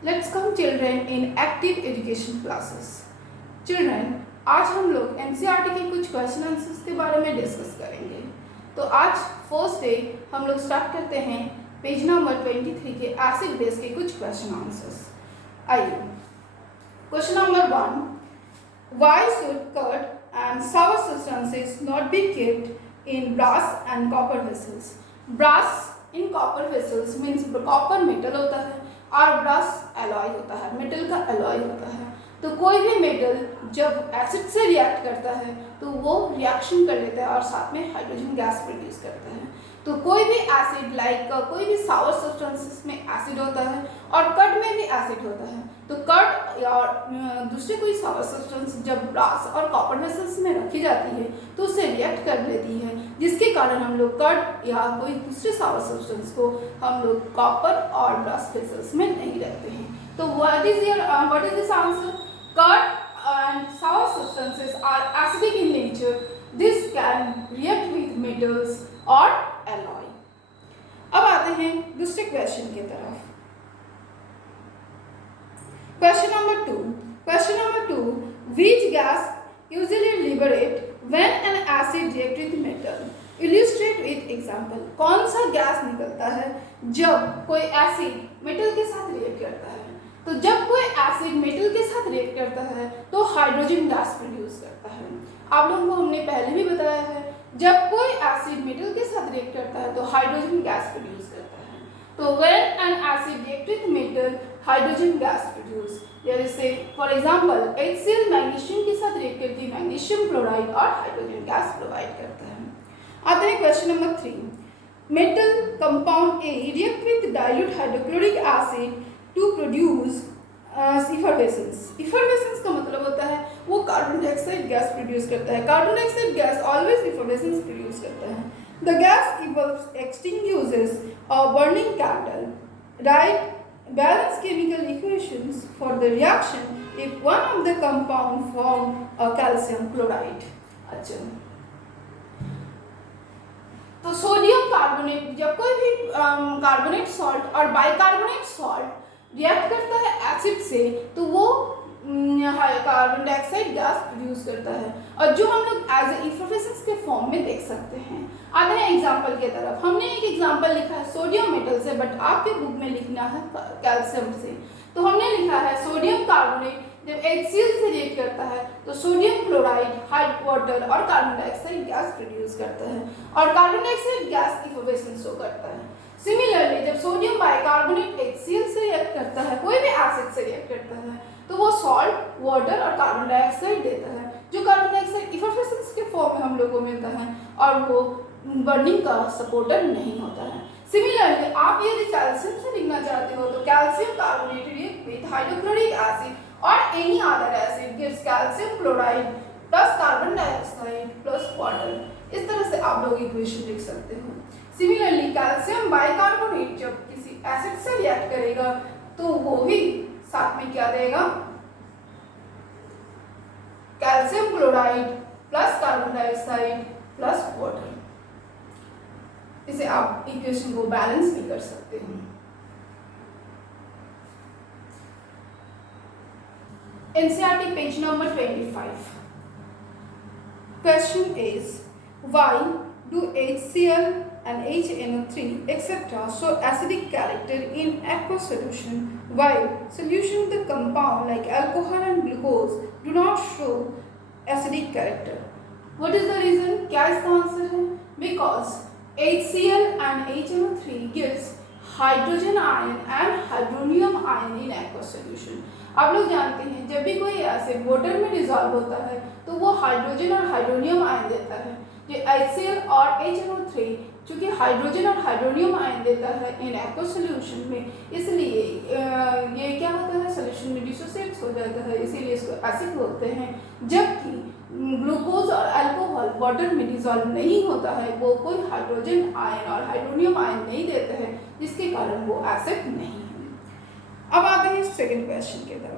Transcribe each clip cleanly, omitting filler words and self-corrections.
Let's come children in active education classes. Children, आज हम लोग NCERT के कुछ क्वेश्चन आंसर्स के बारे में डिस्कस करेंगे। तो आज फर्स्ट डे हम लोग स्टार्ट करते हैं पेज नंबर 23 के एसिड बेस के कुछ क्वेश्चन आंसर्स। आइए, question number 1, why should curd and sour substances not be kept in brass and copper vessels? Brass in copper vessels means copper metal होता है और ब्रास एलॉय होता है, metal का एलॉय होता है। तो कोई भी मेटल जब एसिड से रिएक्ट करता है तो वो रिएक्शन कर लेता है और साथ में हाइड्रोजन गैस प्रोड्यूस करता है। तो कोई भी एसिड लाइक कोई भी सावर सब्सटेंसेस में एसिड होता है और कर्ड में भी एसिड होता है। तो कर्ड या दूसरे कोई सावर सब्सटेंस जब ब्रास और कॉपर वेसल्स में रखी जाती है तो उससे रिएक्ट कर लेती है, जिसके कारण हम लोग कर्ड या कोई दूसरे सावर सब्सटेंस को हम लोग कॉपर और ब्रास वेसल्स में नहीं रखते हैं। तो what is this answer? Curd and sour substances are acidic in nature. This can react with metals or alloy. अब आते हैं दूसरे क्वेश्चन की तरफ। Question number 2. Which gas usually liberate when an acid reacts with metal? Illustrate with example. कौन सा gas निकलता है जब कोई एसिड मेटल के साथ रिएक्ट करता है? तो जब कोई एसिड मेटल के साथ रिएक्ट करता है तो हाइड्रोजन गैस प्रोड्यूस करता है। आप लोगों को हमने पहले भी बताया है, जब कोई एसिड मेटल के साथ रिएक्ट करता है तो हाइड्रोजन गैस प्रोड्यूस करता है। तो when an acid react with metal, hydrogen gas produce. जैसे फॉर एग्जांपल HCl मैग्नीशियम के साथ रिएक्ट करके मैग्नीशियम क्लोराइड और हाइड्रोजन गैस प्रोवाइड करता है। आते हैं question number 3। Metal compound A react with dilute hydrochloric acid to produce effervescence. Effervescence का मतलब होता है वो कार्बन डाइऑक्साइड गैस प्रोड्यूस करता है। Carbon dioxide gas always effervescence produce करता है। The gas evolves extinguishes a burning candle. Write balance chemical equations for the reaction if one of the compound form a calcium chloride. अच्छा, तो sodium carbonate जब कोई भी carbonate salt और bicarbonate salt react करता है एसिड से तो वो कार्बन डाइऑक्साइड गैस प्रोड्यूस करता है, और जो हम लोग एज ए इफरवेसेंस के फॉर्म में देख सकते हैं। आते हैं एग्जांपल की तरफ। हमने एक एग्जांपल लिखा है सोडियम मेटल से, बट आपके बुक में लिखना है कैल्शियम से। तो हमने लिखा है सोडियम कार्बोनेट जब HCl से रिएक्ट करता है तो सोडियम क्लोराइड, हाइड वाटर और कार्बन डाइऑक्साइड गैस प्रोड्यूस करता है और carbon dioxide gas effervescence show करता है। सिमिलरली जब सोडियम बाइकार्बोनेट HCl से रिएक्ट करता है, कोई भी एसिड से रिएक्ट करता है, तो वो सॉल्ट, वाटर और कार्बन डाइऑक्साइड देता है, जो कार्बन डाइऑक्साइड इफरवेसेंस के फॉर्म में हम लोग को मिलता है और वो बर्निंग का सपोर्टर नहीं होता है। सिमिलरली आप यदि कैल्शियम से लिखना चाहते हो तो calcium carbonate react with hydrochloric acid और any other acid gives calcium chloride plus carbon dioxide plus water. इस तरह से आप लोग इक्वेशन लिख सकते हो। सिमिलरली कैल्शियम बाइकार्बोनेट जब किसी एसिड से रिएक्ट करेगा तो वो भी साथ में क्या देगा? Calcium chloride plus carbon dioxide plus water. इसे आप इक्वेशन को बैलेंस भी कर सकते हो। NCERT page number 25। Question is, why do HCl and HNO3 etc. show acidic character in aqueous solution, while solution of the compound like alcohol and glucose do not show acidic character? What is the reason? क्या इसका answer है? Because HCl and HNO3 gives hydrogen ion and hydronium ion in aqueous solution. आप लोग जानते हैं जब भी कोई एसिड वाटर में डिसॉल्व होता है तो वो हाइड्रोजन और हाइड्रोनियम आयन देता है। ये HCl और HNO3 चूँकि हाइड्रोजन और हाइड्रोनियम आयन देता है इन एक्वस सॉल्यूशन में, इसलिए ये क्या होता है, सॉल्यूशन में डिसोसिएट हो जाता है, इसीलिए इसको एसिड बोलते हैं। जबकि ग्लूकोज और अल्कोहल वाटर में डिसॉल्व नहीं होता है, वो कोई हाइड्रोजन आयन और हाइड्रोनियम आयन नहीं देता है, जिसके कारण वो एसिड नहीं है। अब आते हैं सेकंड क्वेश्चन की तरफ।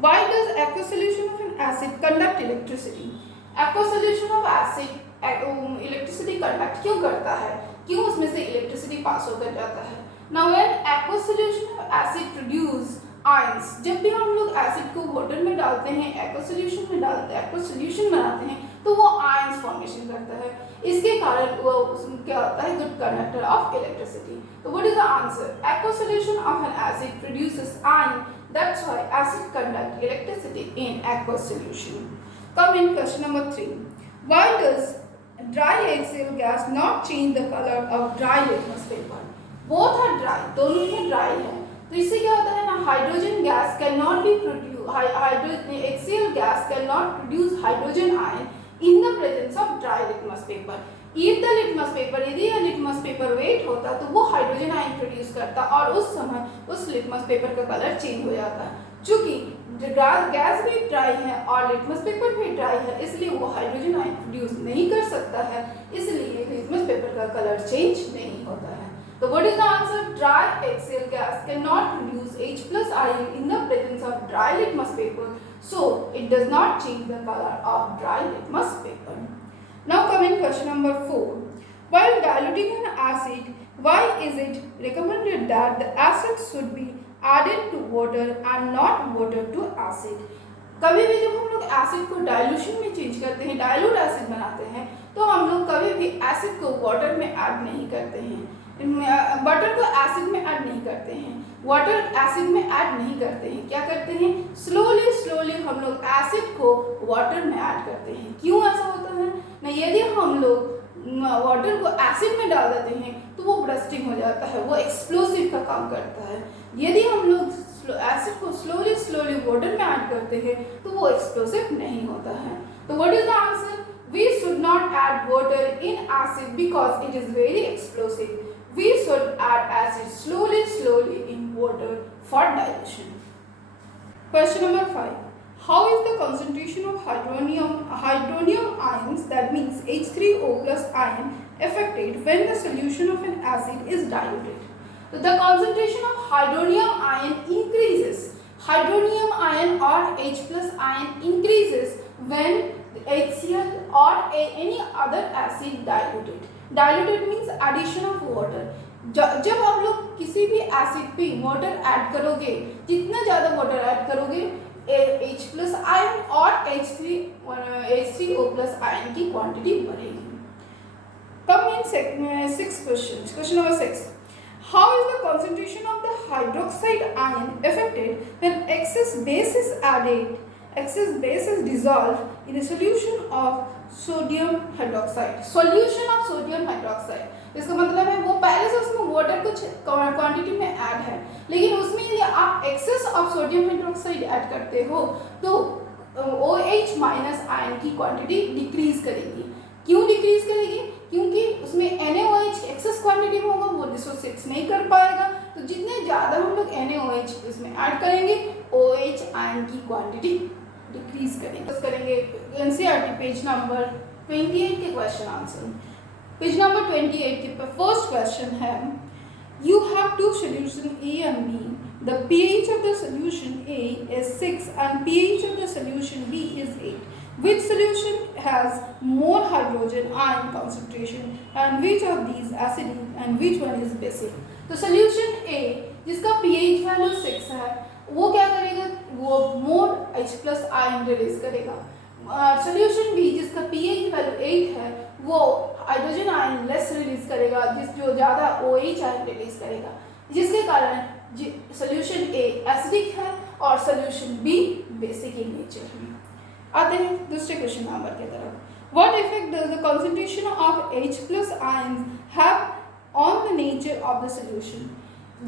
Why does aqueous solution of an acid conduct electricity? Aqueous solution of acid electricity conduct क्यों करता है? क्यों उसमें से इलेक्ट्रिसिटी पास होकर जाता है? Now when aqueous solution of acid produce ions, जब भी हम लोग एसिड को वाटर में डालते हैं, एक्वस सॉल्यूशन में डालते हैं, एक्वस सॉल्यूशन बनाते हैं, तो वो आयंस फॉर्मेशन करता है। इसके कारण वो उसमें क्या होता है, गुड कंडक्टर ऑफ इलेक्ट्रिसिटी। तो what is the answer? Aqueous solution of N acid produces ion, that's why acid conduct electricity in aqueous solution. Come in question number 3, why does dry HCl gas not change the color of dry litmus paper? Both are dry, दोनों ही dry है। तो इससे क्या होता है ना, hydrogen gas can not be produce, HCl gas can not produce hydrogen ion in the presence of dry litmus paper. If the litmus paper, यदि यह लिटमस पेपर वेट होता तो वो हाइड्रोजन आयन प्रोड्यूस करता और उस समय उस लिटमस पेपर का कलर चेंज हो जाता। चूंकि गैस भी ड्राई है और लिटमस पेपर भी ड्राई है, इसलिए वो हाइड्रोजन आयन प्रोड्यूस नहीं कर सकता है, इसलिए लिटमस पेपर का कलर चेंज नहीं होता है। तो what is the answer? Dry HCl gas cannot produce H plus ion in the presence of dry litmus paper, so it does not change the color of dry litmus paper. Now come in question number 4. While diluting an acid, why is it recommended that the acid should be added to water and not water to acid? कभी भी जब हम लोग acid को dilution में change करते हैं, dilute acid बनाते हैं, तो हम लोग कभी भी एसिड को वाटर में ऐड नहीं करते हैं, वाटर को एसिड में ऐड नहीं करते हैं, वाटर एसिड में ऐड नहीं करते हैं। क्या करते हैं? स्लोली स्लोली हम लोग एसिड को वाटर में ऐड करते हैं। क्यों ऐसा होता है ना, यदि हम लोग वाटर को एसिड में डाल देते हैं तो वो ब्रस्टिंग हो जाता है, वो एक्सप्लोसिव का काम करता है। यदि हम लोग एसिड को स्लोली स्लोली वाटर में ऐड करते हैं तो वो एक्सप्लोसिव नहीं होता है। तो what is the answer? We should not add water in acid because it is very explosive. We should add acid slowly in water for dilution. Question number 5. How is the concentration of hydronium ions, that means H3O plus ion, affected when the solution of an acid is diluted? So the concentration of hydronium ion increases. Hydronium ion or H plus ion increases when HCl or any other acid diluted. Diluted means addition of water. जब आप लोग किसी भी acid पे water add करोगे, जितना ज़्यादा water add करोगे, H plus आयन और H3O plus आयन की क्वांटिटी बढ़ेगी। Come in 6 questions. Question number 6. How is the concentration of the hydroxide ion affected when excess base is added? Excess base is dissolved in a solution of sodium hydroxide. Solution of sodium hydroxide. इसका मतलब है वो पहले से उसमें water कुछ quantity में add है, लेकिन उसमें यदि आप excess of sodium hydroxide add करते हो तो OH माइनस आयन की क्वांटिटी डिक्रीज करेगी। क्यों डिक्रीज करेगी? क्योंकि उसमें NaOH एक्सेस क्वांटिटी में होगा, वो डिसोसिएट नहीं कर पाएगा। तो जितने ज़्यादा हम लोग NaOH इसमें ऐड करेंगे, OH आयन की क्वांटिटी डिक्रीज करेंगे। NCERT पेज नंबर 28 के क्वेश्चन आंसर। पेज नंबर 28 के फर्स्ट क्वेश्चन है, you have two solution A and B. The pH of the solution A is 6 and pH of the solution B is 8. Which solution has more hydrogen ion concentration and which of these acidic and which one is basic? तो solution A जिसका pH value 6 है, वो क्या करेगा? वो मोर H plus ion release करेगा। Solution B जिसका pH value 8 है, वो हाइड्रोजन आयन लेस रिलीज करेगा, जो ज़्यादा OH आयन रिलीज करेगा, जिसके कारण सोल्यूशन ए एसिडिक है और solution B basic in nature है। आते हैं दूसरे क्वेश्चन नंबर की तरफ। What effect does the concentration of H plus ions have on the nature of the solution?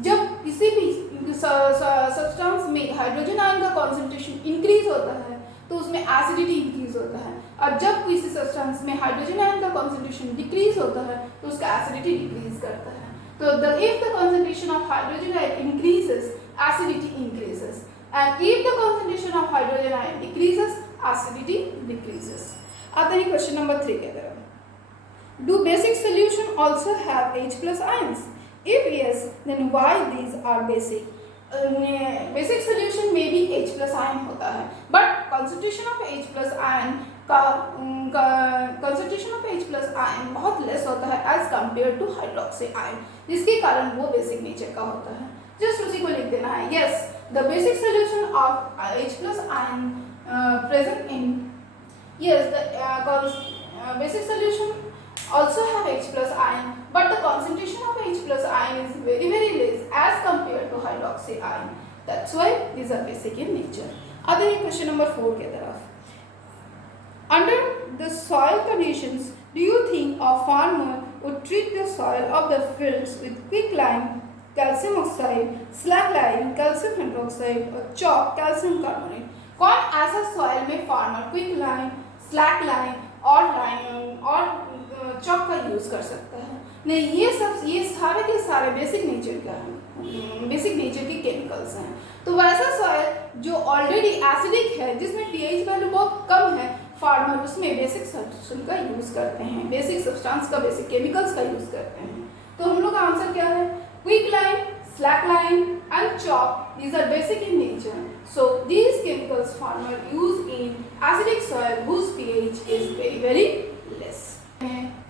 जब किसी भी सब्सटेंस में हाइड्रोजन आयन का कंसंट्रेशन इंक्रीज होता है तो उसमें एसिडिटी इंक्रीज होता है, और जब किसी सब्सटेंस में हाइड्रोजन आयन का कंसंट्रेशन डिक्रीज होता है तो उसका एसिडिटी डिक्रीज करता है। तो if the concentration of hydrogen ion increases, acidity increases, and if the concentration of hydrogen ion decreases, acidity decreases. आते हैं क्वेश्चन नंबर 3 के तरफ। Do basic solution also have H plus ions? If yes, then why these are basic? Basic solution में भी H plus ion होता है, but concentration of H plus ion का concentration of H plus ion बहुत less होता है as compared to hydroxy ion, जिसके कारण वो बेसिक नेचर का होता है। जस्ट उसी को लिख देना है. Yes, the basic solution of H plus ion present in, yes, the basic solution also have H plus ion, but the concentration of H plus ion is very less as compared to hydroxy ion. That's why these are basic in nature. आते हैं question number 4 के तरफ. Under the soil conditions, do you think a farmer would treat the soil of the fields with quicklime, calcium oxide, slackline, calcium hydroxide और chalk, calcium carbonate? कौन ऐसा soil में farmer क्विकलाइन, स्लैकलाइन और chalk का use कर सकता है? नहीं, ये सारे के सारे बेसिक नेचर के केमिकल्स हैं. तो वैसा सॉइल जो ऑलरेडी एसिडिक है, जिसमें पीएच वैल्यू बहुत कम है, फार्मर उसमें बेसिक सब्सटेंस का यूज करते हैं, बेसिक सब्सटेंस का, बेसिक केमिकल्स का यूज करते हैं. तो हम लोग का आंसर क्या है? क्विकलाइन, slackline and chalk, these are basic in nature. So these chemicals farmer use in acidic soil whose pH is very less.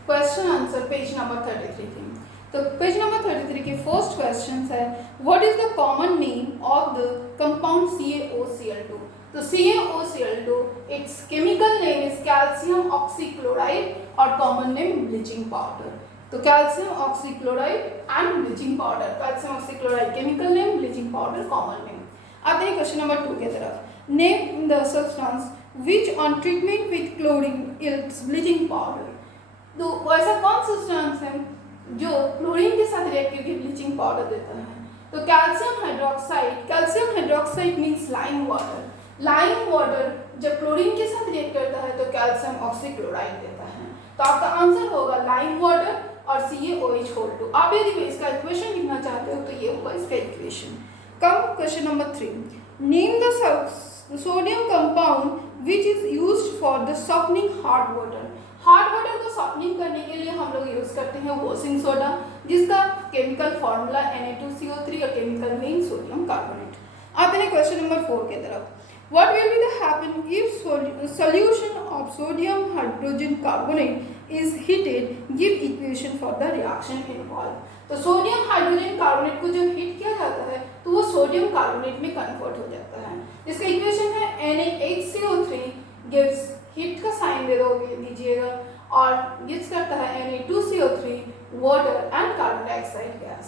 Question answer page number 33 की. तो पेज नंबर 33 के फर्स्ट क्वेश्चन है, what is the common name of the compound CaOCl2? तो CaOCl2, it's chemical name is calcium oxychloride और common name bleaching powder. तो calcium oxychloride and bleaching powder, calcium oxychloride chemical name, bleaching powder common name. आते हैं question number 2 के तरफ. Name the substance which on treatment with chlorine yields bleaching powder. तो ऐसा कौन substance है जो क्लोरीन के साथ रिएक्ट करके ब्लीचिंग पाउडर देता है? तो calcium hydroxide means lime water. Lime water जब क्लोरीन के साथ रिएक्ट करता है तो कैल्शियम ऑक्सीक्लोराइड देता है. तो आपका आंसर होगा लाइम वाटर और CaOH2. आप यदि इसका इक्वेशन लिखना चाहते हो तो ये होगा इसका equation. Come question number 3. Name the sodium compound which is used for the softening hard water. Hard water को सॉफ्टनिंग करने के लिए हम लोग यूज करते हैं वॉशिंग सोडा, जिसका केमिकल फॉर्मूला Na2CO3 और केमिकल नेम सोडियम कार्बोनेट. आते हैं क्वेश्चन नंबर 4 के तरफ. What will be the happen if solution of sodium hydrogen carbonate is heated? Give equation for the reaction involved. तो sodium hydrogen carbonate को जब heat किया जाता है तो वो सोडियम कार्बोनेट में कन्वर्ट हो जाता है. इसका इक्वेशन है Na8CO3 gives, हीट का साइन दीजिएगा, और गिव्स करता है Na2CO3 water and carbon dioxide gas.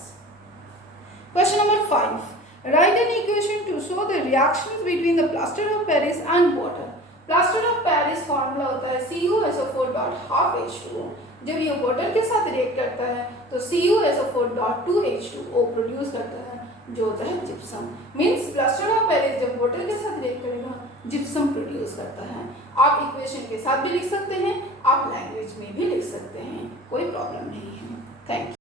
Question number 5. Write an equation to show the reactions between the plaster of Paris and water. Plaster of Paris formula होता है CuSO4.12H2O. जब ये water के साथ रिएक्ट करता है तो CuSO4.2H2O प्रोड्यूस करता है, जो होता है gypsum. Means plaster of Paris जब वाटर के साथ रिएक्ट करेगा जिप्सम प्रोड्यूस करता है. आप इक्वेशन के साथ भी लिख सकते हैं, आप लैंग्वेज में भी लिख सकते हैं, कोई प्रॉब्लम नहीं है. Thank you.